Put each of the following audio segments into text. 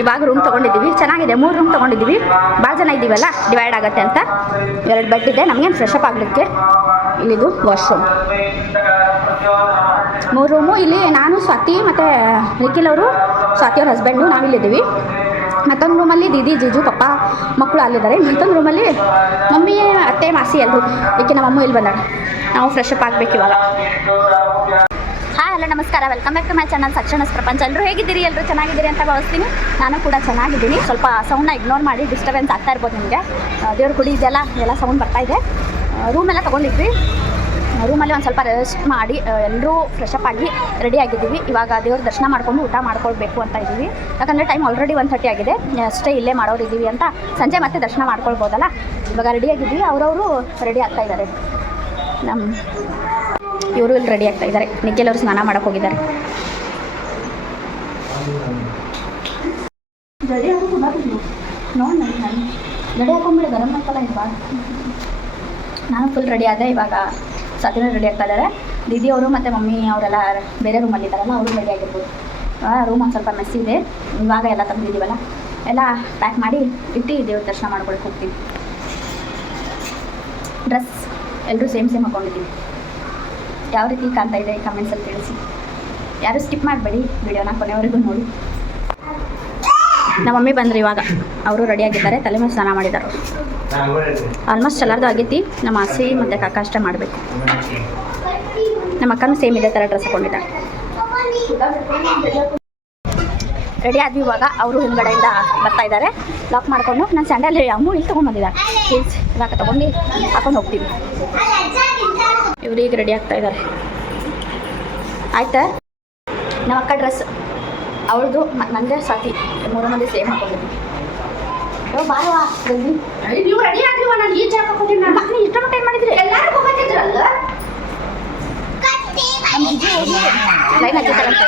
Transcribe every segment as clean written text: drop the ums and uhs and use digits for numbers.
ಇವಾಗ ರೂಮ್ ತೊಗೊಂಡಿದ್ದೀವಿ. ಚೆನ್ನಾಗಿದೆ. 3 ರೂಮ್ ತೊಗೊಂಡಿದ್ದೀವಿ. ಭಾಳ ಜನ ಇದ್ದೀವಲ್ಲ, ಡಿವೈಡ್ ಆಗುತ್ತೆ ಅಂತ 2 ಬೆಡ್ ಇದೆ. ನಮಗೇನು ಫ್ರೆಶ್ ಅಪ್ ಆಗಲಿಕ್ಕೆ ಇಲ್ಲಿದು ವಾಶ್ರೂಮ್. 3 ರೂಮು. ಇಲ್ಲಿ ನಾನು, ಸ್ವಾತಿ ಮತ್ತು ನಿಖಿಲ್ ಅವರು, ಸ್ವಾತಿ ಅವ್ರ ಹಸ್ಬೆಂಡು ನಾವಿಲ್ಲಿದ್ದೀವಿ. ಮತ್ತೊಂದು ರೂಮಲ್ಲಿ ದೀದಿ, ಜೀಜು, ಪಪ್ಪ, ಮಕ್ಕಳು ಅಲ್ಲಿದ್ದಾರೆ. ಮತ್ತೊಂದು ರೂಮಲ್ಲಿ ಮಮ್ಮಿ, ಅತ್ತೆ, ಮಾಸಿ ಎಲ್ಲರೂ. ಏಕೆ ನಮ್ಮ ಅಮ್ಮ ಇಲ್ಲಿ ಬಂದಾಳೆ. ನಾವು ಫ್ರೆಶ್ ಅಪ್ ಆಗಬೇಕು ಇವಾಗ. ಹಾಯ್, ಹಲೋ, ನಮಸ್ಕಾರ. Welcome back to my channel ಸಕ್ಷಣಸ್ ಪ್ರಪಂಚ. ಎಲ್ಲರೂ ಹೇಗಿದ್ದೀರಿ? ಎಲ್ಲರೂ ಚೆನ್ನಾಗಿದ್ದೀರಿ ಅಂತ ಭಾವಿಸ್ತೀನಿ. ನಾನು ಕೂಡ ಚೆನ್ನಾಗಿದ್ದೀನಿ. ಸ್ವಲ್ಪ ಸೌಂಡ್ನ ಇಗ್ನೋರ್ ಮಾಡಿ, ಡಿಸ್ಟರ್ಬೆನ್ಸ್ ಆಗ್ತಾ ಇರ್ಬೋದು ನಿಮಗೆ. ದೇವ್ರ ಗುಡಿ ಇದೆಲ್ಲ ಎಲ್ಲ ಸೌಂಡ್ ಬರ್ತಾಯಿದೆ. ರೂಮೆಲ್ಲ ತೊಗೊಂಡಿದ್ವಿ. ರೂಮಲ್ಲಿ ಒಂದು ಸ್ವಲ್ಪ ರೆಸ್ಟ್ ಮಾಡಿ ಎಲ್ಲರೂ ಫ್ರೆಶ್ ಅಪ್ ಆಗಿ ರೆಡಿ ಆಗಿದ್ದೀವಿ. ಇವಾಗ ದೇವ್ರ ದರ್ಶನ ಮಾಡಿಕೊಂಡು ಊಟ ಮಾಡ್ಕೊಳ್ಬೇಕು ಅಂತ ಇದ್ದೀವಿ. ಯಾಕಂದರೆ ಟೈಮ್ ಆಲ್ರೆಡಿ 1:30 ಆಗಿದೆ. ಅಷ್ಟೇ ಇಲ್ಲೇ ಮಾಡೋರಿದ್ದೀವಿ ಅಂತ ಸಂಜೆ ಮತ್ತೆ ದರ್ಶನ ಮಾಡ್ಕೊಳ್ಬೋದಲ್ಲ. ಇವಾಗ ರೆಡಿಯಾಗಿದ್ದೀವಿ. ಅವರವರು ರೆಡಿ ಆಗ್ತಾ ಇದ್ದಾರೆ. ಇವರು ಇಲ್ಲಿ ರೆಡಿ ಆಗ್ತಾ ಇದ್ದಾರೆ. ನಿಖಿಲ್ ಅವರು ಸ್ನಾನ ಮಾಡೋಕ್ಕೆ ಹೋಗಿದ್ದಾರೆ. ರೆಡಿ ಹಾಕೊಂಡ್ಬಿಡಿ, ಗರಂ ಮಸಾಲ ಇಲ್ವಾ? ನಾನು ಫುಲ್ ರೆಡಿ ಆದೆ. ಇವಾಗ ಸಾಕಿನ ರೆಡಿ ಆಗ್ತಾ ಇದ್ದಾರೆ. ದೀದಿ ಅವರು ಮತ್ತು ಮಮ್ಮಿ ಅವರೆಲ್ಲ ಬೇರೆ ರೂಮಲ್ಲಿ ಇದ್ದಾರಲ್ಲ, ಅವರು ರೆಡಿ ಆಗಿರ್ಬೋದು. ರೂಮ್ ಒಂದು ಸ್ವಲ್ಪ ಮೆಸ್ಸಿ ಇದೆ. ಇವಾಗ ಎಲ್ಲ ತಂದಿದ್ದೀವಲ್ಲ, ಎಲ್ಲ ಪ್ಯಾಕ್ ಮಾಡಿ ಇಟ್ಟು ದೇವ್ರ ದರ್ಶನ ಮಾಡ್ಕೊಳಕ್ಕೆ ಹೋಗ್ತೀವಿ. ಡ್ರೆಸ್ ಎಲ್ಲರೂ ಸೇಮ್ ಹಾಕ್ಕೊಂಡಿದ್ದೀವಿ. ಯಾವ ರೀತಿ ಕಾಣ್ತಾ ಇದೆ ಕಮೆಂಟ್ಸಲ್ಲಿ ತಿಳಿಸಿ. ಯಾರು ಸ್ಕಿಪ್ ಮಾಡಬೇಡಿ, ವಿಡಿಯೋನ ಕೊನೆವರೆಗೂ ನೋಡಿ. ನಮ್ಮ ಮಮ್ಮಿ ಬಂದರು ಇವಾಗ. ಅವರು ರೆಡಿಯಾಗಿದ್ದಾರೆ. ತಲೆ ಮೇಲೆ ಸ್ನಾನ ಮಾಡಿದ್ದಾರೆ. ಆಲ್ಮೋಸ್ಟ್ ಎಲ್ಲರದು ಆಗೈತಿ. ನಮ್ಮ ಆಸಿ ಮತ್ತು ಕಾಕ ಅಷ್ಟೇ ಮಾಡಬೇಕು. ನಮ್ಮ ಅಕ್ಕನೂ ಸೇಮ್ ಇದೇ ಥರ ಡ್ರೆಸ್ ಹಾಕೊಂಡಿದ್ದಾರೆ. ರೆಡಿ ಆದ್ವಿ. ಇವಾಗ ಅವರು ಹಿಂದ್ಗಡೆಯಿಂದ ಬರ್ತಾ ಇದ್ದಾರೆ. ಲಾಕ್ ಮಾಡಿಕೊಂಡು ನಾನು ಸ್ಯಾಂಡಲ್ ಅಮ್ಮು ಇಲ್ಲಿ ತೊಗೊಂಡ್ಬಂದಿದ್ದಾರೆ. ಹೀಲ್ಸ್ ಇವಾಗ ತೊಗೊಂಡು ಹಾಕೊಂಡು ಹೋಗ್ತೀವಿ. ಇವರು ಈಗ ರೆಡಿ ಆಗ್ತಾ ಇದ್ದಾರೆ. ಆಯ್ತಾ? ನಮ್ಮ ಅಕ್ಕ ಡ್ರೆಸ್ ಅವಳದು, ನನಗೆ ಸಾತಿ 3 ಮಂದಿ ಸೇಮ್ ಹಾಕೊಂಡಿದ್ವಿ. ಬಾರವಾ ಜಲ್ದಿ. ನೀವು ರೆಡಿ ಆಗಿರುವ, ನಾನು ಈ ಜಾಗ ಹಾಕೋತೀನಿ. ನಾನು ಇಷ್ಟೊಂದು ಏನು ಮಾಡಿದ್ರಿ? ಎಲ್ಲರೂ ಹೋಗ್ತಿದ್ರಲ್ಲ. ಲೈನ್ ಹಚ್ಚಿದ್ದಾರಂತೆ.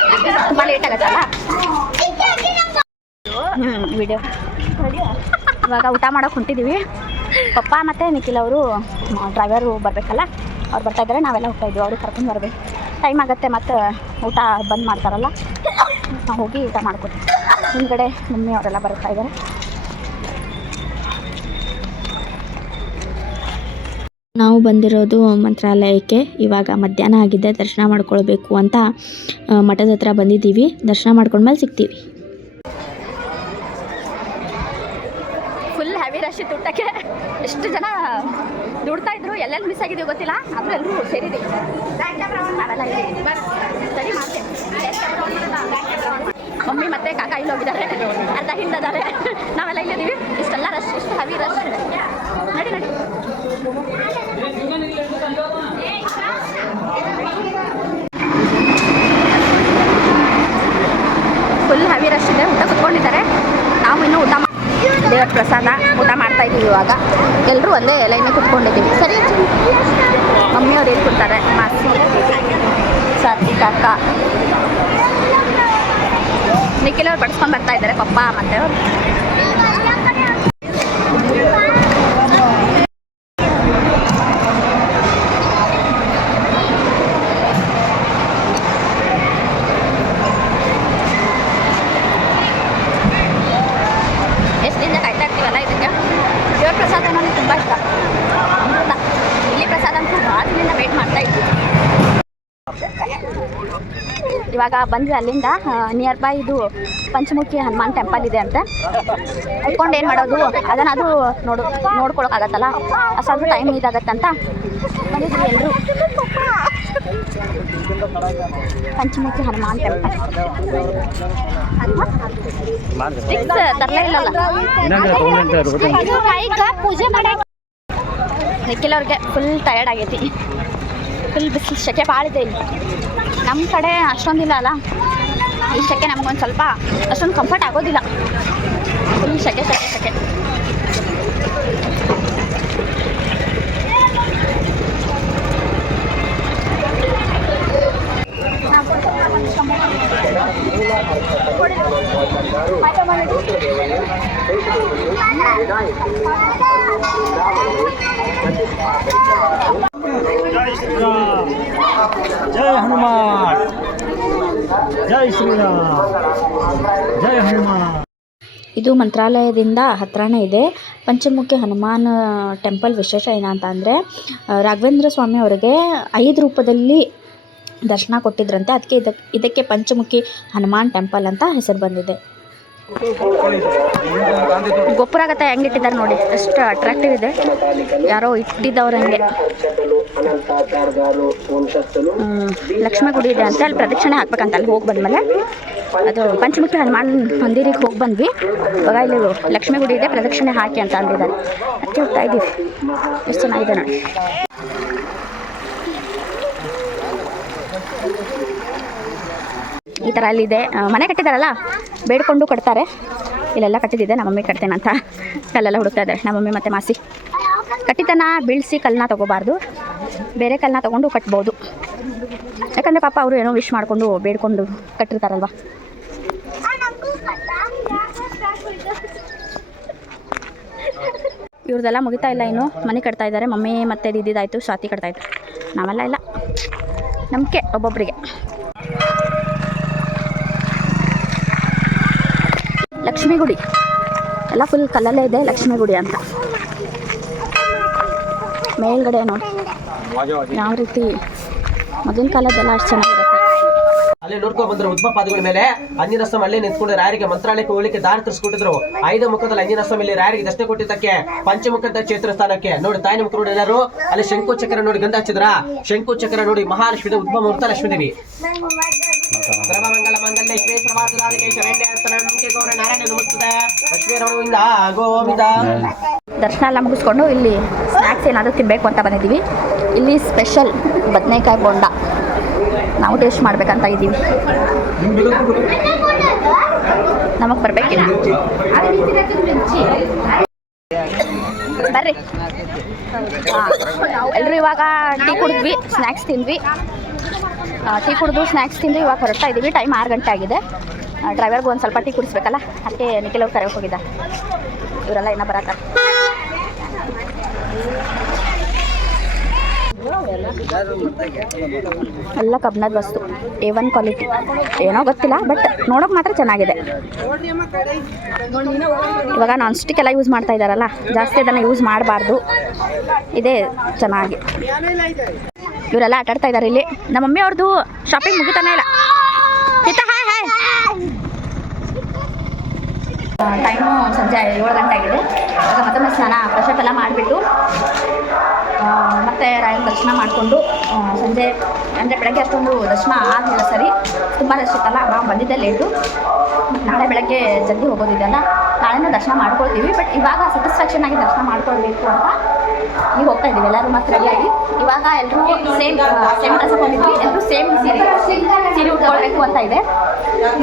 ತುಂಬ ಲೇಟ್ ಆಗುತ್ತಲ್ಲ ವಿಡಿಯೋ. ಇವಾಗ ಊಟ ಮಾಡೋಕೆ ಹೊಂಟಿದ್ದೀವಿ. ಪಪ್ಪ ಮತ್ತು ನಿಖಿಲ್ ಅವರು ಡ್ರೈವರು ಬರಬೇಕಲ್ಲ, ಅವ್ರು ಬರ್ತಾಯಿದ್ದಾರೆ. ನಾವೆಲ್ಲ ಹೋಗ್ತಾಯಿದ್ವಿ. ಅವರು ಕರ್ಕೊಂಡು ಬರಬೇಕು. ಟೈಮ್ ಆಗುತ್ತೆ. ಮತ್ತು ಊಟ ಬಂದ್ ಮಾಡ್ತಾರಲ್ಲ, ನಾವು ಹೋಗಿ ಊಟ ಮಾಡ್ಕೊತೀವಿ. ಹಿಂದ್ಗಡೆ ಮಮ್ಮಿ ಅವರೆಲ್ಲ ಬರ್ತಾ ಇದ್ದಾರೆ. ನಾವು ಬಂದಿರೋದು ಮಂತ್ರಾಲಯಕ್ಕೆ. ಇವಾಗ ಮಧ್ಯಾಹ್ನ ಆಗಿದೆ. ದರ್ಶನ ಮಾಡ್ಕೊಳ್ಬೇಕು ಅಂತ ಮಠದ ಹತ್ರ ಬಂದಿದ್ದೀವಿ. ದರ್ಶನ ಮಾಡ್ಕೊಂಡ್ಮೇಲೆ ಸಿಗ್ತೀವಿ. ಫುಲ್ ಹೆವಿ ರಶ್ ಇತ್ತು ಊಟಕ್ಕೆ. ಎಷ್ಟು ಜನ ದುಡ್ತಾ ಇದ್ರು. ಎಲ್ಲೆಲ್ಲಿ ಮಿಸ್ ಆಗಿದೆಯೋ ಗೊತ್ತಿಲ್ಲ, ಆದರೂ ಎಲ್ಲರೂ ಸೇರಿದ್ದೀವಿ. ನಾವೆಲ್ಲ ಸರಿ ಮಾಡ್ತೇವೆ. ಮಮ್ಮಿ ಮತ್ತು ಕಾಕ ಇಲ್ಲಿ ಹೋಗಿದ್ದಾರೆ, ಅರ್ಧ ಹಿಂದಿದ್ದಾರೆ. ನಾವೆಲ್ಲ ಇಲ್ಲಿದ್ದೀವಿ. ಇಷ್ಟೆಲ್ಲ ರಶ್, ಇಷ್ಟು ಹೆವಿ ರಶ್ ಇದೆ. ನಡಿ ನಡಿ. ಫುಲ್ ಹೆವಿ ರಶ್ ಇದೆ. ಊಟ ಕುತ್ಕೊಂಡಿದ್ದಾರೆ. ನಾವು ಇನ್ನೂ ಊಟ ದೇವರ ಪ್ರಸಾದ ಊಟ ಮಾಡ್ತಾ ಇದ್ದೀವಿ. ಇವಾಗ ಎಲ್ಲರೂ ಒಂದೇ ಲೈನಿಗೆ ಕುತ್ಕೊಂಡಿದ್ದೀವಿ. ಸರಿ, ಮಮ್ಮಿಯವ್ರು ಇಲ್ಲಿ ಕೂರ್ತಾರೆ. ಮಾಸಿ, ಸಾತಿ, ಕಾಕ, ನಿಖಿಲ್ ಅವ್ರು ಬಡಿಸ್ಕೊಂಡು ಬರ್ತಾ ಇದ್ದಾರೆ. ಪಪ್ಪ ಮತ್ತು ಅವರು. ಎಷ್ಟು ದಿನ ಕಾಯ್ತಾ ಇರ್ತೀವಲ್ಲ ಇದಕ್ಕೆ. ದೇವ್ರ ಪ್ರಸಾದ ನನಗೆ ತುಂಬ ಇಷ್ಟ. ಇಲ್ಲಿ ಪ್ರಸಾದ ಅಂತೂ ಭಾಳ ದಿನದಿಂದ ವೇಟ್ ಮಾಡ್ತಾ ಇದ್ವಿ. ಇವಾಗ ಬಂದ್ವಿ ಅಲ್ಲಿಂದ. ನಿಯರ್ ಬೈ ಇದು ಪಂಚಮುಖಿ ಹನುಮಾನ್ ಟೆಂಪಲ್ ಇದೆ ಅಂತ. ಕುತ್ಕೊಂಡು ಏನು ಮಾಡೋದು, ಅದನ್ನು ಅದು ನೋಡ್ಕೊಳಕ್ಕಾಗತ್ತಲ್ಲ, ಅಷ್ಟಾದ್ರೂ ಟೈಮ್ ಇದಾಗತ್ತೆ ಅಂತ ಬಂದಿದ್ವಿ ಎಲ್ಲರೂ. ಪಂಚಮುಖಿ ಹನುಮಾನ್ ಟೆಂಪಲ್. ಸ್ಟಿಕ್ಸ್ ತರಲೇ ಇಲ್ಲಲ್ಲ. ಪೂಜೆ ಮಾಡಕ್ಕೆ ನಿಖಿಲ್ ಅವ್ರಿಗೆ ಫುಲ್ ಟಯರ್ಡ್ ಆಗೈತಿ. ಫುಲ್ ಬಿಸಿಲು, ಸೆಕೆ ಭಾಳ ಇದೆ ಇಲ್ಲಿ. ನಮ್ಮ ಕಡೆ ಅಷ್ಟೊಂದಿಲ್ಲ ಅಲ್ಲ, ಈ ಸೆಕೆ ನಮಗೊಂದು ಸ್ವಲ್ಪ ಅಷ್ಟೊಂದು ಕಂಫರ್ಟ್ ಆಗೋದಿಲ್ಲ. ಫುಲ್ ಸೆಕೆ ಸೆಕೆ ಸೆಕೆ. जय हनुमान, जय श्री राम, जय हनुमान. ಇದು ಮಂತ್ರಾಲಯದಿಂದ ಹತ್ರನೇ ಇದೆ. ಪಂಚಮುಖಿ ಹನುಮಾನ್ ಟೆಂಪಲ್ ವಿಶೇಷ ಏನಂತ ಅಂದರೆ ರಾಘವೇಂದ್ರ ಸ್ವಾಮಿ ಅವರಿಗೆ 5 ರೂಪದಲ್ಲಿ ದರ್ಶನ ಕೊಟ್ಟಿದ್ರಂತೆ. ಅದಕ್ಕೆ ಇದಕ್ಕೆ ಪಂಚಮುಖಿ ಹನುಮಾನ್ ಟೆಂಪಲ್ ಅಂತ ಹೆಸರು ಬಂದಿದೆ. ಗೊಪ್ಪುರಾಗತ್ತೆ ಹೆಂಗೆ ಇಟ್ಟಿದ್ದಾರೆ ನೋಡಿ, ಎಷ್ಟು ಅಟ್ರಾಕ್ಟಿವ್ ಇದೆ. ಯಾರೋ ಇಟ್ಟಿದ್ದವ್ರು ಹಂಗೆ. ಲಕ್ಷ್ಮೀ ಗುಡಿ ಇದೆ ಅಂತ ಅಲ್ಲಿ ಪ್ರದಕ್ಷಿಣೆ ಹಾಕ್ಬೇಕಂತ ಅಲ್ಲಿ ಹೋಗಿ ಬಂದಮೇಲೆ ಅದು ಪಂಚಮುಖಿ ಹನುಮಾನ್ ಮಂದಿರಿಗೆ ಹೋಗಿ ಬಂದ್ವಿ. ಇವಾಗ ಇಲ್ಲಿ ಲಕ್ಷ್ಮೀ ಗುಡಿ ಇದೆ, ಪ್ರದಕ್ಷಿಣೆ ಹಾಕಿ ಅಂತ ಅಂದಿದ್ದಾರೆ. ಅದಕ್ಕೆ ಹೋಗ್ತಾ ಇದ್ದೀವಿ. ಎಷ್ಟು ಚೆನ್ನಾಗಿದೆ ನೋಡಿ. ಈ ಥರ ಅಲ್ಲಿದೆ. ಮನೆ ಕಟ್ಟಿದಾರಲ್ಲ, ಬೇಡ್ಕೊಂಡು ಕಟ್ತಾರೆ. ಇಲ್ಲೆಲ್ಲ ಕಟ್ಟಿದ್ದಿದೆ. ನಮ್ಮ ಮಮ್ಮಿ ಕಟ್ತೇನೆ ಅಂತ ಕಲ್ಲೆಲ್ಲ ಹುಡುಕ್ತಾ ಇದ್ದಾರೆ ನಮ್ಮ ಮಮ್ಮಿ ಮತ್ತು ಮಾಸಿ. ಕಟ್ಟಿತನ ಬೀಳಿಸಿ ಕಲ್ಲನ್ನ ತೊಗೋಬಾರ್ದು, ಬೇರೆ ಕಲ್ಲನ್ನ ತೊಗೊಂಡು ಕಟ್ಬೋದು. ಯಾಕಂದರೆ ಪಾಪ ಅವರು ಏನೋ ವಿಶ್ ಮಾಡಿಕೊಂಡು ಬೇಡ್ಕೊಂಡು ಕಟ್ಟಿರ್ತಾರಲ್ವ. ಇವ್ರದ್ದೆಲ್ಲ ಮುಗಿತಾ ಇಲ್ಲ, ಇನ್ನು ಮನೆ ಕಟ್ತಾ ಇದ್ದಾರೆ. ಮಮ್ಮಿ ಮತ್ತು ದಿದ್ದಿದ್ದಾಯಿತು, ಸ್ವಾತಿ ಕಟ್ತಾಯಿದ್ರು. ನಾವೆಲ್ಲ ಇಲ್ಲ, ನಂಬಿಕೆ ಒಬ್ಬೊಬ್ಬರಿಗೆ. ಲಕ್ಷ್ಮೀ ಗುಡಿ ಎಲ್ಲ ಫುಲ್ ಕಲ್ಲಲ್ಲೇ ಇದೆ. ಲಕ್ಷ್ಮೀ ಗುಡಿ ಅಂತ ಮೇಲ್ಗಡೆ ನೋಡಿ ಯಾವ ರೀತಿ ಮೊದಲಿನ ಕಾಲದ್ದೆಲ್ಲ ಅಷ್ಟು ಚೆನ್ನಾಗಿರುತ್ತೆ. ಅಲ್ಲಿ ನೋಡ್ಕೊಂಡು ಬಂದ್ರು ಉದ್ಭಪಾದಿಗಳ ಮೇಲೆ ಅಂಜನ ಸ್ವಾಮಿ ಅಲ್ಲೇ ನಿಂತ್ಕೊಂಡು ರಾಯರಿಗೆ ಮಂತ್ರಾಲಯಕ್ಕೆ ಹೋಗ್ಲಿಕ್ಕೆ ದಾರಿ ತರಿಸ್ಕೊಟ್ಟಿದ್ರು. 5 ಮುಖದಲ್ಲಿ ಅಂಜನ ಸ್ವಾಮಿ ಇಲ್ಲಿ ರಾಯರಿಗೆ ದರ್ಶನ ಕೊಟ್ಟಿದ್ದಕ್ಕೆ ಪಂಚಮುಖದ ಕ್ಷೇತ್ರ ಸ್ಥಾನಕ್ಕೆ ನೋಡಿ ತಾಯಿನ ಮುಖ ನೋಡಿ ಎಲ್ಲರೂ ಅಲ್ಲಿ ಶಂಕು ಚಕ್ರ ನೋಡಿ ಗಂಧ ಹಚ್ಚಿದ್ರ. ಶಂಕು ಚಕ್ರ ನೋಡಿ ಮಹಾಲಕ್ಷ್ಮಿ ಉದ್ಭವ ಮುಹೂರ್ತ ಲಕ್ಷ್ಮೀ ದೇವಿ. ಸರ್ವಮಂಗಲ ಮಂಗಲ್ಯ ಶ್ರೀ ಸರ್ವಾಧಿಕಾರಿ ಶರಣ್ಯ ಗೌರ ನಾರಾಯಣ ನಮಸ್ತುತೆ ಲಕ್ಷ್ಮೀ ರಮಣಿಂದ ಗೋವಿಂದ. ದರ್ಶನ ಎಲ್ಲ ಮುಗಿಸ್ಕೊಂಡು ಇಲ್ಲಿ ಸ್ನ್ಯಾಕ್ಸ್ ಏನಾದರೂ ತಿನ್ನಬೇಕು ಅಂತ ಬಂದಿದ್ದೀವಿ. ಇಲ್ಲಿ ಸ್ಪೆಷಲ್ ಬದನೆಕಾಯಿ ಬೋಂಡ ನಾವು ಟೇಸ್ಟ್ ಮಾಡ್ಬೇಕಂತ ಇದ್ದೀವಿ. ನಮಗೆ ಬರಬೇಕಿಲ್ಲ, ಬರ್ರಿ. ಎಲ್ಲರೂ ಇವಾಗ ಟೀ ಕುಡಿದ್ವಿ, ಸ್ನ್ಯಾಕ್ಸ್ ತಿಂದ್ವಿ. ಟೀ ಕುಡಿದು ಸ್ನ್ಯಾಕ್ಸ್ ತಿಂದು ಇವಾಗ ಹೊರಡ್ತಾ ಇದ್ದೀವಿ. ಟೈಮ್ 6 ಗಂಟೆ ಆಗಿದೆ. ಡ್ರೈವರ್ಗೂ ಒಂದು ಸ್ವಲ್ಪ ಟೀ ಕುಡಿಸ್ಬೇಕಲ್ಲ, ಅದಕ್ಕೆ ನಿಖಿಲ್ ಅವ್ರು ಕರೆಯೋಕೆ ಹೋಗಿದ್ದ. ಇವರೆಲ್ಲ ಇನ್ನೂ ಬರತ್ತಾರೆ. ಎಲ್ಲ ಕಬ್ಬಿಣದ ವಸ್ತು, A1 ಕ್ವಾಲಿಟಿ. ಏನೋ ಗೊತ್ತಿಲ್ಲ, ಬಟ್ ನೋಡೋಕೆ ಮಾತ್ರ ಚೆನ್ನಾಗಿದೆ. ಇವಾಗ ನಾನ್ ಸ್ಟಿಕ್ ಎಲ್ಲ ಯೂಸ್ ಮಾಡ್ತಾ ಇದ್ದಾರಲ್ಲ, ಜಾಸ್ತಿ ಅದನ್ನು ಯೂಸ್ ಮಾಡಬಾರ್ದು. ಇದೇ ಚೆನ್ನಾಗಿ. ಇವರೆಲ್ಲ ಆಟಾಡ್ತಾ ಇದ್ದಾರೆ ಇಲ್ಲಿ. ನಮ್ಮ ಮಮ್ಮಿ ಅವ್ರದ್ದು ಶಾಪಿಂಗ್ ಮುಗಿತಾನೆ ಇಲ್ಲ. ಟೈಮು ಸಂಜೆ 7 ಗಂಟೆ ಆಗಿದೆ. ಇವಾಗ ಮತ್ತೊಮ್ಮೆ ಸ್ನಾನ ಫ್ರೆಶಪ್ ಎಲ್ಲ ಮಾಡಿಬಿಟ್ಟು ಮತ್ತು ರಾಯನ ದರ್ಶನ ಮಾಡಿಕೊಂಡು ಸಂಜೆ ಅಂದರೆ ಬೆಳಗ್ಗೆ ಅಷ್ಟೊಂದು ದರ್ಶನ ಆಗಲಿಲ್ಲ. ಸರಿ, ತುಂಬ ರಶ್ ಇತ್ತಲ್ಲ, ನಾವು ಬಂದಿದ್ದೆ ಲೇಟು. ನಾಳೆ ಬೆಳಗ್ಗೆ ಜಲ್ದಿ ಹೋಗೋದಿದೆಯಲ್ಲ, ನಾಳೆನೂ ದರ್ಶನ ಮಾಡ್ಕೊಳ್ತೀವಿ. ಬಟ್ ಇವಾಗ ಸ್ಯಾಟಿಸ್ಫ್ಯಾಕ್ಷನ್ ಆಗಿ ದರ್ಶನ ಮಾಡ್ಕೊಳ್ಬೇಕು ಅಂತ ಈಗ ಹೋಗ್ತಾ ಇದ್ದೀವಿ ಎಲ್ಲರೂ ಮತ್ತೆ ರೆಡಿಯಾಗಿ. ಇವಾಗ ಎಲ್ಲರೂ ಸೇಮ್ ಡ್ರೆಸ್ ಹಾಕೊಂಡಿದ್ವಿ. ಎಲ್ಲರೂ ಸೇಮ್ ಸೀರೆ ಉಟ್ಕೊಳ್ಬೇಕು ಅಂತ ಇದೆ.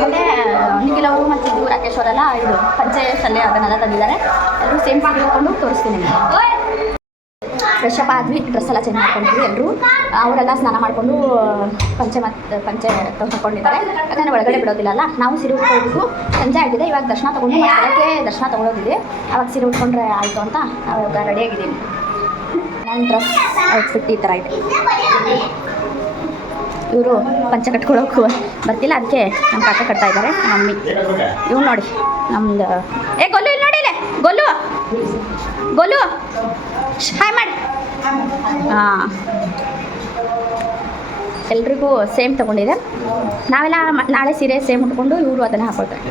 ಮತ್ತು ನಿಖಿಲ್ ಅವರು ಮತ್ತು ಇದು ರಾಕೇಶ್ ಅವರೆಲ್ಲ ಇದು ಪಂಚೆ ಶಲ್ಯ ಅದನ್ನೆಲ್ಲ ತಂದಿದ್ದಾರೆ. ಎಲ್ಲರೂ ಸೇಮ್ ಸೀರೆ ಉಟ್ಕೊಂಡು ತೋರಿಸ್ತೀನಿ. ಫ್ರೆಶಪ್ ಆದ್ವಿ, ಡ್ರೆಸ್ ಎಲ್ಲ ಚೇಂಜ್ ಮಾಡ್ಕೊಂಡಿದ್ವಿ. ಎಲ್ಲರೂ ಅವರೆಲ್ಲ ಸ್ನಾನ ಮಾಡಿಕೊಂಡು ಪಂಚೆ ತೊಗೊಂಡಿದ್ದಾರೆ. ಯಾಕಂದರೆ ಒಳಗಡೆ ಬಿಡೋದಿಲ್ಲಲ್ಲ, ನಾವು ಸೀರೆ ಉಟ್ಕೊಳ್ಬೇಕು. ಸಂಜೆ ಆಗಿದೆ, ಇವಾಗ ದರ್ಶನ ತೊಗೊಂಡು ಬೆಳಗ್ಗೆ ದರ್ಶನ ತೊಗೊಳೋದಿದೆ. ಅವಾಗ ಸೀರೆ ಉಟ್ಕೊಂಡ್ರೆ ಆಯಿತು ಅಂತ ನಾವು ಇವಾಗ ರೆಡಿಯಾಗಿದ್ದೀವಿ. ನನ್ನ ಡ್ರೆಸ್ ಔಟ್ಫಿಟ್ ಈ ಥರ ಇದೆ. ಇವರು ಪಂಚೆ ಕಟ್ಕೊಳ್ಳೋಕ್ಕೂ ಬರ್ತಿಲ್ಲ, ಅದಕ್ಕೆ ನಮ್ಮ ಕಾಕ ಕಟ್ತಾ ಇದ್ದಾರೆ. ಮಮ್ಮಿ ಇವ್ನು ನೋಡಿ ನಮ್ದು ಗೊಲ್ಲು ಇಲ್ಲಿ ನೋಡಿ, ಇಲ್ಲೇ ಗೊಲ್ಲು ಗೊಲ್ಲು ಹಾಯ್ ಮಾಡಿ. ಹಾಂ, ಎಲ್ರಿಗೂ ಸೇಮ್ ತೊಗೊಂಡಿದೆ. ನಾವೆಲ್ಲ ನಾಳೆ ಸೀರೆ ಸೇಮ್ ಉಟ್ಕೊಂಡು ಇವರು ಅದನ್ನು ಹಾಕೊಳ್ತಾರೆ.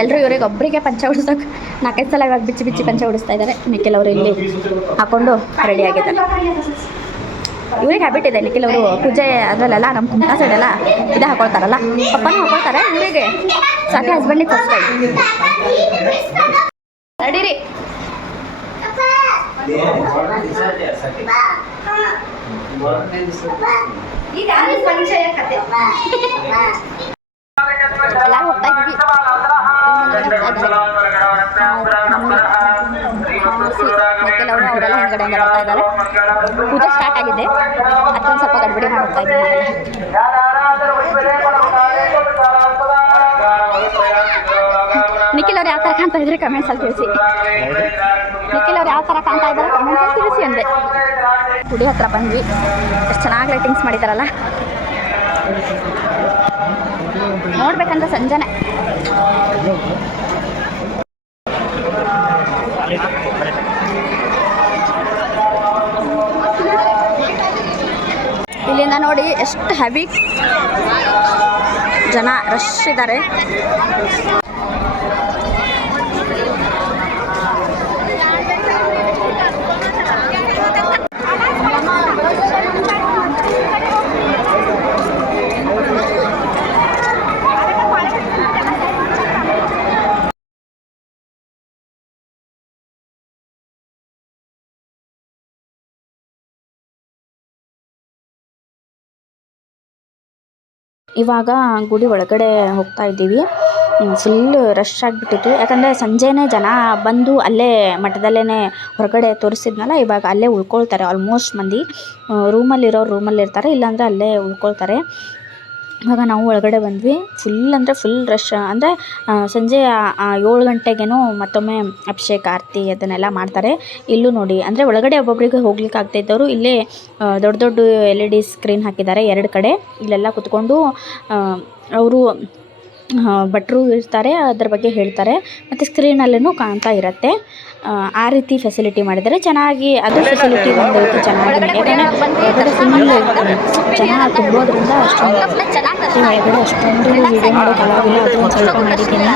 ಎಲ್ಲರೂ ಇವರಿಗೆ ಒಬ್ಬರಿಗೆ ಪಂಚೆ ಉಡಿಸೋಕೆ 4-5 ಸಲ ಇವಾಗ ಬಿಚ್ಚಿ ಬಿಚ್ಚಿ ಪಂಚೆ ಉಡಿಸ್ತಾ ಇದ್ದಾರೆ. ನಿಖಿಲ್ ಅವರು ಇಲ್ಲಿ ಹಾಕ್ಕೊಂಡು ರೆಡಿಯಾಗಿದ್ದಾರೆ. ಇವ್ರಿಗೆ ಹ್ಯಾಬಿಟ್ ಇದೆ. ನಿಖಿಲ್ ಅವರು ಪೂಜೆ ಅದರಲ್ಲೆಲ್ಲ ನಮ್ಮ ಕುಂಟ ಸೈಡೆಲ್ಲ ಇದು ಹಾಕೊಳ್ತಾರಲ್ಲ, ಪಪ್ಪನೂ ಹಾಕೊಳ್ತಾರೆ. ಇವರಿಗೆ ಸಾಕೆ ಹಸ್ಬೆಂಡಿಗೆ ಫಸ್ಟ್ ಟೈಮ್. ನಡೀರಿ. ಎಲ್ಲರೂ ಹೋಗ್ತಾ ಇದ್ದೀವಿ. ನಿಖಿಲ್ ಅವರು ಅವರೆಲ್ಲ ಹಿಂದ್ಗಡೆಯಿಂದ ಬರ್ತಾ ಇದ್ದಾರೆ. ಪೂಜೆ ಸ್ಟಾರ್ಟ್ ಆಗಿದೆ. ಅದೊಂದು ಸ್ವಲ್ಪ ಗಡ್ಬಡಿ ಮಾಡ್ತಾ ಇದ್ದೀವಿ. ನಿಖಿಲ್ ಅವ್ರು ಯಾವ ಥರ ಕಾಣ್ತಾ ಇದ್ರೆ ಕಮೆಂಟ್ಸಲ್ಲಿ ತಿಳಿಸಿ. ನಿಖಿಲ್ ಅವ್ರು ಯಾವ ಥರ ಕಾಣ್ತಾ ಇದ್ದಾರೆ ಕಮೆಂಟ್ಸಲ್ಲಿ ತಿಳಿಸಿ ಅಂದೆ. ಗುಡಿ ಹತ್ರ ಬಂದ್ವಿ. ಎಷ್ಟು ಚೆನ್ನಾಗಿ ಲೈಟಿಂಗ್ಸ್ ಮಾಡಿದ್ದಾರಲ್ಲ. ನೋಡ್ಬೇಕಂದ್ರೆ ಸಂಜೆನೆ. ಇಲ್ಲಿಂದ ನೋಡಿ ಎಷ್ಟು ಹೆವಿ ಜನ ರಶ್ ಇದ್ದಾರೆ. ಇವಾಗ ಗುಡಿ ಒಳಗಡೆ ಹೋಗ್ತಾ ಇದ್ದೀವಿ. ಫುಲ್ ರಶ್ ಆಗಿಬಿಟ್ಟಿತ್ತು, ಯಾಕಂದರೆ ಸಂಜೆನೇ ಜನ ಬಂದು ಅಲ್ಲೇ ಮಠದಲ್ಲೇ ಹೊರಗಡೆ ತೋರಿಸಿದ್ನಲ್ಲ, ಇವಾಗ ಅಲ್ಲೇ ಉಳ್ಕೊಳ್ತಾರೆ. ಆಲ್ಮೋಸ್ಟ್ ಮಂದಿ ರೂಮಲ್ಲಿರೋರು ರೂಮಲ್ಲಿರ್ತಾರೆ, ಇಲ್ಲಾಂದರೆ ಅಲ್ಲೇ ಉಳ್ಕೊಳ್ತಾರೆ. ಇವಾಗ ನಾವು ಒಳಗಡೆ ಬಂದ್ವಿ. ಫುಲ್ ಅಂದರೆ ಫುಲ್ ರಶ್. ಅಂದರೆ ಸಂಜೆ 7 ಗಂಟೆಗೇನೋ ಮತ್ತೊಮ್ಮೆ ಅಭಿಷೇಕ ಆರತಿ ಅದನ್ನೆಲ್ಲ ಮಾಡ್ತಾರೆ. ಇಲ್ಲೂ ನೋಡಿ, ಅಂದರೆ ಒಳಗಡೆ ಒಬ್ಬೊಬ್ಬರಿಗೆ ಹೋಗ್ಲಿಕ್ಕೆ ಆಗ್ತಾಯಿದ್ದವರು ಇಲ್ಲೇ ದೊಡ್ಡ ದೊಡ್ಡ LED ಸ್ಕ್ರೀನ್ ಹಾಕಿದ್ದಾರೆ 2 ಕಡೆ. ಇಲ್ಲೆಲ್ಲ ಕುತ್ಕೊಂಡು ಅವರು ಭಟ್ರು ಇರ್ತಾರೆ, ಅದ್ರ ಬಗ್ಗೆ ಹೇಳ್ತಾರೆ. ಮತ್ತು ಸ್ಕ್ರೀನಲ್ಲೂ ಕಾಣ್ತಾ ಇರುತ್ತೆ. ಆ ರೀತಿ ಫೆಸಿಲಿಟಿ ಮಾಡಿದರೆ ಚೆನ್ನಾಗಿ. ಅದು ಫೆಸಿಲಿಟಿ ಒಂದು ರೀತಿ ಚೆನ್ನಾಗಿದೆ. ಯಾಕಂದರೆ ಫುಲ್ ಜನ ತುಂಬೋದ್ರಿಂದ ಅಷ್ಟೊಂದು ಒಳಗಡೆ ಅಷ್ಟೊಂದು ವಿಡಿಯೋ ಮಾಡೋಕ್ಕಾಗಿಲ್ಲ. ಅದನ್ನು ಸ್ವಲ್ಪ ಮಾಡಿದ್ದೀನಿ.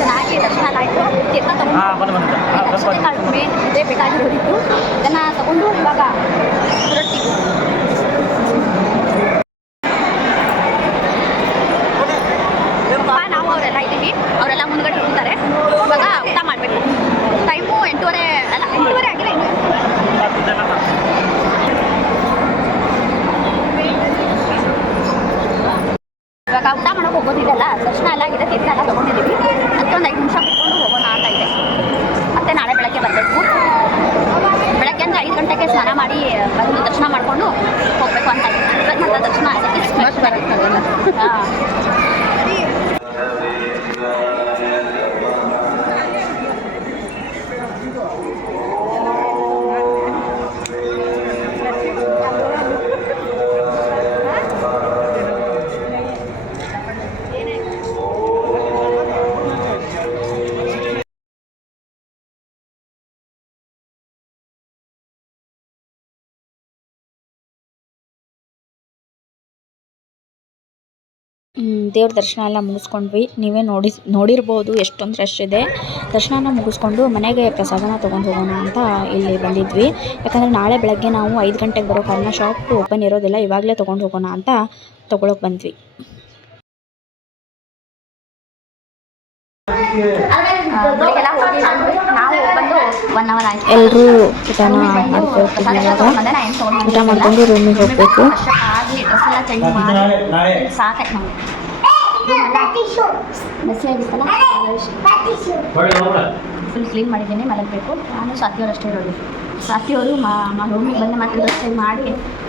ಚೆನ್ನಾಗಿ ದರ್ಶನ ಆಯಿತು. ಮೇನ್ ಇದೇ ಬೇಕಾಗಿರೋದಿತ್ತು. ಇದನ್ನು ತಗೊಂಡು ಇವಾಗ ಹೊರಡ್ತೀವಿ. ನಾವು ಅವರೆಲ್ಲ ಇದ್ದೀವಿ, ಅವರೆಲ್ಲ ಮುಂದ್ಗಡೆ ಹೋಗ್ತಾರೆ. ಇವಾಗ ಊಟ ಮಾಡಬೇಕು. ಟೈಮು 8:30 ಅಲ್ಲ 8:30 ಆಗಿದೆ. ಇವಾಗ ಊಟ ಮಾಡೋಕೆ ಹೋಗೋದಿದೆಲ್ಲ, ದರ್ಶನ ಎಲ್ಲ ಆಗಿದೆ, ತೀರ್ಥ ಎಲ್ಲ ತೊಗೊಂಡಿದ್ದೀವಿ. ಅದಕ್ಕೆ ಒಂದು 5 ನಿಮಿಷ ಬಿಟ್ಕೊಂಡು ಹೋಗೋಣ ಅಂತ ಇದೆ. ಮತ್ತು ನಾಳೆ ಬೆಳಗ್ಗೆ ಬರಬೇಕು. ಬೆಳಗ್ಗೆ ಅಂದರೆ 5 ಗಂಟೆಗೆ ಸ್ನಾನ ಮಾಡಿ ಬಂದು ದರ್ಶನ ಮಾಡಿಕೊಂಡು ಹೋಗಬೇಕು ಅಂತ ಇದೆ. ಇವತ್ತು ದರ್ಶನ ಹಾಂ. ದೇವ್ರ ದರ್ಶನ ಎಲ್ಲ ಮುಗಿಸ್ಕೊಂಡ್ವಿ. ನೀವೇ ನೋಡಿರ್ಬೋದು ಎಷ್ಟೊಂದು ರಶ್ ಇದೆ. ದರ್ಶನ ಮುಗಿಸ್ಕೊಂಡು ಮನೆಗೆ ಪ್ರಸಾದನ ತೊಗೊಂಡು ಹೋಗೋಣ ಅಂತ ಇಲ್ಲಿ ಬಂದಿದ್ವಿ. ಯಾಕಂದರೆ ನಾಳೆ ಬೆಳಗ್ಗೆ ನಾವು 5 ಗಂಟೆಗೆ ಬರೋ ಕಾರಣ ಶಾಪ್ ಓಪನ್ ಇರೋದಿಲ್ಲ. ಇವಾಗಲೇ ತೊಗೊಂಡು ಹೋಗೋಣ ಅಂತ ತೊಗೊಳಕ್ಕೆ ಬಂದ್ವಿ. ಎಲ್ಲರೂ ಊಟನ ಮಾಡ್ಕೊಳ್ತೀವಿ. ಊಟ ಮಾಡ್ಕೊಂಡು ರೂಮಿಗೆ ಹೋಗಬೇಕು. ಫುಲ್ ಕ್ಲೀನ್ ಮಾಡಿದ್ದೀನಿ, ಮಲಗಬೇಕು. ನಾನು ಸಾಥಿಯವರು ಅಷ್ಟೇ ಇರೋದು. ಸಾಥಿಯವರು ರೂಮಿಗೆ ಬಂದು ಮತ್ತೆ ವ್ಯವಸ್ಥೆ ಮಾಡಿ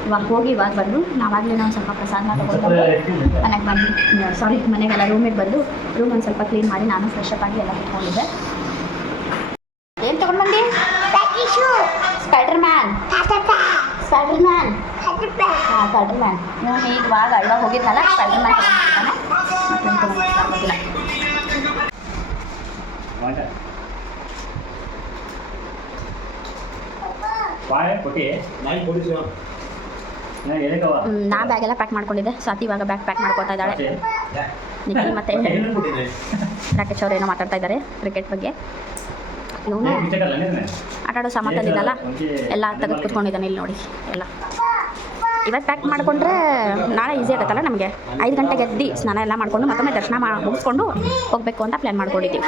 ಇವಾಗ ಬಂದು ನಾವಾಗಲೇ ನಾವು ಸ್ವಲ್ಪ ಪ್ರಸಾದನ ತೊಗೊಂಡು ಮನೆಗೆ ಬಂದು ಮನೆಗೆಲ್ಲ ರೂಮಿಗೆ ಬಂದು ರೂಮ್ ಒಂದು ಸ್ವಲ್ಪ ಕ್ಲೀನ್ ಮಾಡಿ ನಾನು ಫ್ರೆಶ್ ಅಪ್ ಆಗಿ ಎಲ್ಲ ಇಟ್ಕೊಂಡಿದ್ದೆ. ಏನು ತೊಗೊಂಡು ಬಂದು? Spider man. ಇವಾಗ ಹೋಗಿದ್ನಲ್ಲ ಸ್ಪೈಡರ್ ಮ್ಯಾನ್ ಗೊತ್ತಿಲ್ಲ. ನಾ ಬ್ಯಾಗ್ ಎಲ್ಲ ಪ್ಯಾಕ್ ಮಾಡ್ಕೊಂಡಿದ್ದೆ. ಸಾಥಿ ಇವಾಗ ಬ್ಯಾಗ್ ಪ್ಯಾಕ್ ಮಾಡ್ಕೊತಾ ಇದ್ದಾಳೆ. ನಿಖಿಲ್ ಮತ್ತೆ ರಾಕೇಶ್ ಅವ್ರು ಏನೋ ಮಾತಾಡ್ತಾ ಇದ್ದಾರೆ ಕ್ರಿಕೆಟ್ ಬಗ್ಗೆ. ಇವನು ಆಟ ಆಡೋ ಸಾಮಾನು ತಂದಿದ್ದಲ್ಲ ಎಲ್ಲ ತೆಗೆದು ಕೂತ್ಕೊಂಡಿದ್ದಾನೆ. ಇಲ್ಲಿ ನೋಡಿ ಎಲ್ಲ ಇವತ್ತು ಪ್ಯಾಕ್ ಮಾಡಿಕೊಂಡ್ರೆ ನಾಳೆ ಈಸಿ ಆಗುತ್ತಲ್ಲ ನಮಗೆ. 5 ಗಂಟೆಗೆ ಎದ್ದು ಸ್ನಾನ ಎಲ್ಲ ಮಾಡಿಕೊಂಡು ಮತ್ತೊಮ್ಮೆ ದರ್ಶನ ಮುಗಿಸ್ಕೊಂಡು ಹೋಗಬೇಕು ಅಂತ ಪ್ಲ್ಯಾನ್ ಮಾಡ್ಕೊಂಡಿದ್ದೀವಿ.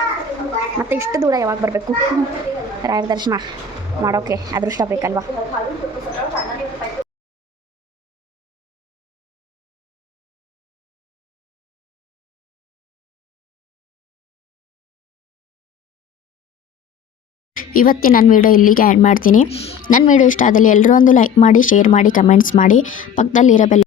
ಮತ್ತು ಇಷ್ಟು ದೂರ ಯಾವಾಗ ಬರಬೇಕು ರಾಯರ ದರ್ಶನ ಮಾಡೋಕ್ಕೆ? ಅದೃಷ್ಟ ಬೇಕಲ್ವಾ. ಇವತ್ತಿನ ನನ್ನ ವೀಡಿಯೋ ಇಲ್ಲಿಗೆ ಆ್ಯಡ್ ಮಾಡ್ತೀನಿ. ನನ್ನ ವೀಡಿಯೋ ಇಷ್ಟ ಆದಲ್ಲಿ ಎಲ್ಲರೂ ಒಂದು ಲೈಕ್ ಮಾಡಿ, ಶೇರ್ ಮಾಡಿ, ಕಮೆಂಟ್ಸ್ ಮಾಡಿ. ಪಕ್ಕದಲ್ಲಿರೋ ಬೆಲ್